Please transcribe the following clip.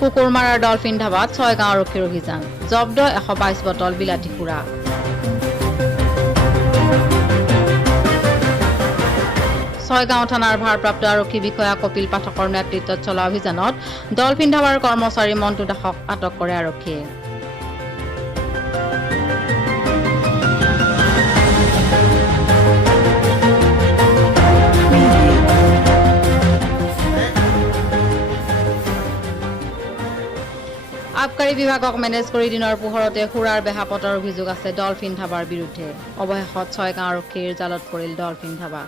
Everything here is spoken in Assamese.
কুকুৰমাৰাৰ ডলফিন ধাবাত 6 গাঁও আৰক্ষীৰ অভিযান জব্দ 122 বটল বিলাতী সুৰা ছয়গাঁও থানাৰ ভাৰপ্ৰাপ্ত আৰক্ষী বিষয়া কপিল পাঠকৰ নেতৃত্বত চলা অভিযানত ডলফিন ধাবাৰ কৰ্মচাৰী মন্টু দাসক আটক কৰে আৰক্ষীয়ে আবকাৰী বিভাগক মেনেজ কৰি দিনৰ পোহৰতে সুৰাৰ বেহাপতৰ অভিযোগ আছে ডলফিন ধাবাৰ বিৰুদ্ধে অৱশেষত 6 গাঁও আৰক্ষীৰ জালত পৰিল ডলফিন ধাবা